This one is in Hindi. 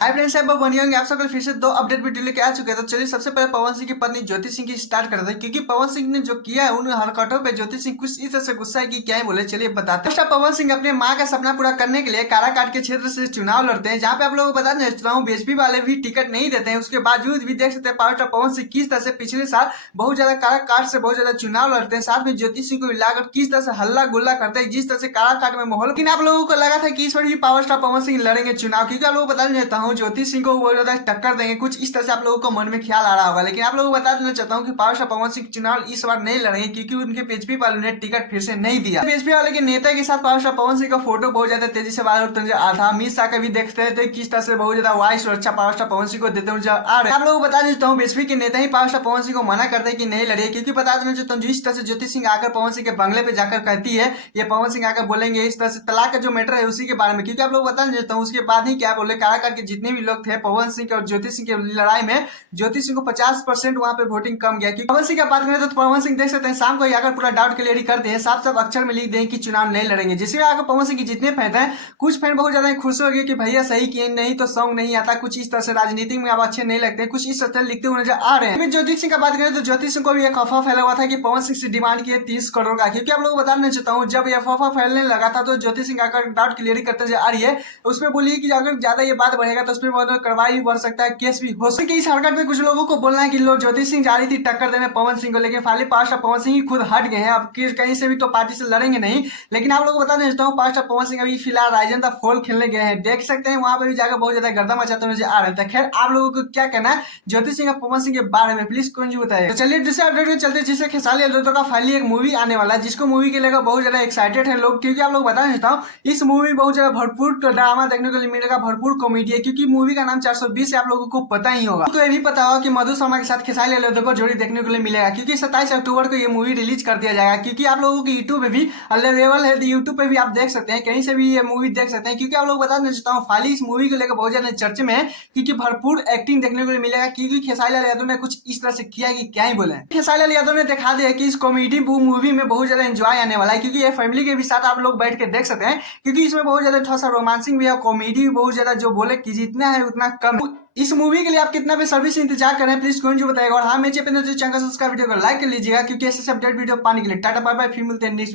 हाय फ्रेंड्स, सब बनी होंगे आप सबके फिर से दो अपडेट वीडियो लेके आ चुके हैं। तो चलिए सबसे पहले पवन सिंह की पत्नी ज्योति सिंह की स्टार्ट करते हैं, क्योंकि पवन सिंह ने जो किया है उन हरकतों पे ज्योति सिंह कुछ इस तरह से गुस्सा है कि क्या ही बोले। चलिए बताते हैं। पवन सिंह अपने माँ का सपना पूरा करने के लिए काराकाट के क्षेत्र से चुनाव लड़ते हैं, जहाँ पे आप लोगों को बता दें चुनाव बीएसपी वाले भी टिकट नहीं देते हैं। उसके बावजूद भी देख सकते हैं पावर स्टार पवन सिंह किस तरह से पिछले साल बहुत ज्यादा काराकाट से बहुत ज्यादा चुनाव लड़ते हैं, साथ में ज्योति सिंह को मिलाकर किस तरह से हल्ला गुल्ला करते हैं, जिस तरह से काराकाट में माहौल। लेकिन आप लोगों को लगा था कि इस बार भी पावर स्टार पवन सिंह लड़ेंगे चुनाव, क्योंकि आप लोगों को बताना चाहता हूँ ज्योति सिंह को बहुत ज्यादा टक्कर देंगे, कुछ इस तरह से आप लोगों को मन में ख्याल आ रहा होगा। लेकिन आप लोगों को बता देना चाहता हूँ कि पावर स्टार पवन सिंह चुनाव इस बार नहीं लड़ेंगे, क्योंकि उनके बीएसपी वालों ने टिकट फिर से नहीं दिया। बीएसपी वाले के नेता के साथ पावर स्टार पवन सिंह का फोटो बहुत ज्यादा तेजी से वायरल होता नजर आ रहा। अमित शाह का भी देखते थे किस तरह से बहुत ज्यादा वायु सुरक्षा पावर स्टार पवन सिंह को देते हुए आ रहे हैं। आप लोगों को बता देता हूँ बीएसपी के नेता ही पावर स्टार पवन सिंह को मना करते हैं कि नहीं लड़िए, क्योंकि बता देना चाहता हूँ जिस तरह से ज्योति सिंह आकर पवन सिंह के बंगले पे जाकर कहती है, ये पवन सिंह आकर बोलेंगे इस तरह से तलाक का जो मैटर है उसी के बारे में, क्योंकि आप लोग बताना चाहता हूँ उसके बाद ही क्या बोले काराकाट के जितने भी लोग थे पवन सिंह और ज्योति सिंह की लड़ाई में ज्योति सिंह को 50% वहां पे वोटिंग कम गया। क्योंकि पवन सिंह की बात करें तो पवन सिंह देख सकते हैं शाम को ही आकर पूरा डाउट क्लियर कर दिए, साफ साफ अक्षर में लिख दें कि चुनाव नहीं लड़ेंगे, जिससे आकर पवन सिंह की जितने फैन हैं कुछ फैन बहुत ज्यादा खुश हो गए कि भैया सही किए, नहीं तो सॉन्ग नहीं आता, कुछ इस तरह से राजनीति में अब अच्छे नहीं लगते, कुछ इस तरह से लिखते हुए नजर आ रहे हैं। ज्योति सिंह का बात करें तो ज्योति सिंह को भी एक अफवाह फैला हुआ था कि पवन सिंह से डिमांड किए 30 करोड़ का, क्योंकि आप लोग बताना चाहता हूँ जब यह अफवाह फैलने लगा था तो ज्योति सिंह आकर डाउट क्लियर करते आ रही है, उसमें बोलिए कि अगर ज्यादा ये बात बढ़ेगा तो उसमें कार्रवाई भी बढ़ सकता है, केस भी हो सकता है। इस हरकत में कुछ लोगों को बोलना है कि लोग ज्योति सिंह जा रही थी टक्कर देने पवन सिंह को, लेकिन फाली पावर स्टार पवन सिंह ही खुद हट गए हैं, अब कहीं से भी तो पार्टी से लड़ेंगे नहीं। लेकिन आप लोगों को बता देता हूँ पावर स्टार पवन सिंह अभी फिलहाल राइजन द फॉल खेलने गए हैं, देख सकते हैं वहां पर भी जाकर बहुत ज्यादा गर्दा मचाते हुए आ रहे थे। खैर आप लोगों को क्या कहना है ज्योति सिंह और पवन सिंह के बारे में, प्लीज कौन जी बताइए। तो चलिए दूसरे अपडेट में चलते, जिससे खेसारी यादव का फाइनली एक मूवी आने वाला है, जिसको मूवी के लेकर बहुत ज्यादा एक्साइटेड है लोग, क्योंकि आप लोग बताना चाहता हूँ इस मूवी बहुत ज्यादा भरपूर ड्रामा देखने को मिलेगा, भरपूर कॉमेडी है, क्योंकि मूवी का नाम 420 है, आप लोगों को पता ही होगा। तो ये भी पता होगा कि मधु शर्मा के साथ खेसारी यादव को जोड़ी देखने को मिलेगा, क्योंकि 27 अक्टूबर को ये मूवी रिलीज कर दिया जाएगा। क्योंकि आप लोगों की यूट्यूब पे भी अवेलेबल है, यूट्यूब पे भी आप देख सकते हैं, कहीं से भी ये मूवी देख सकते हैं। क्योंकि आप लोग बताना चाहता हूँ फाली इस मूवी को लेकर बहुत ज्यादा चर्चे में है, क्योंकि भरपूर एक्टिंग देखने को मिलेगा, क्योंकि खेसारी लाल यादव ने कुछ इस तरह से किया कि क्या ही बोले। खेसारी लाल यादव ने दिखा दिया कि इस कॉमेडी मूवी में बहुत ज्यादा एंजॉय आने वाला है, क्योंकि ये फैमिली के भी साथ आप लोग बैठ के देख सकते हैं, क्योंकि इसमें बहुत ज्यादा थोड़ा सा रोमांसिंग भी है, कॉमेडी भी बहुत ज्यादा, जो बोले कि जितना है उतना कम। इस मूवी के लिए आप कितना बेसब्री से इंतजार कर रहे हैं प्लीज कौन जो बताएगा। और हाँ, मेरे चैनल सब्सक्राइब वीडियो को लाइक कर लीजिएगा, क्योंकि ऐसे अपडेट वीडियो पाने के लिए टाटा बाय बाय, फिर मिलते हैं नेक्स्ट।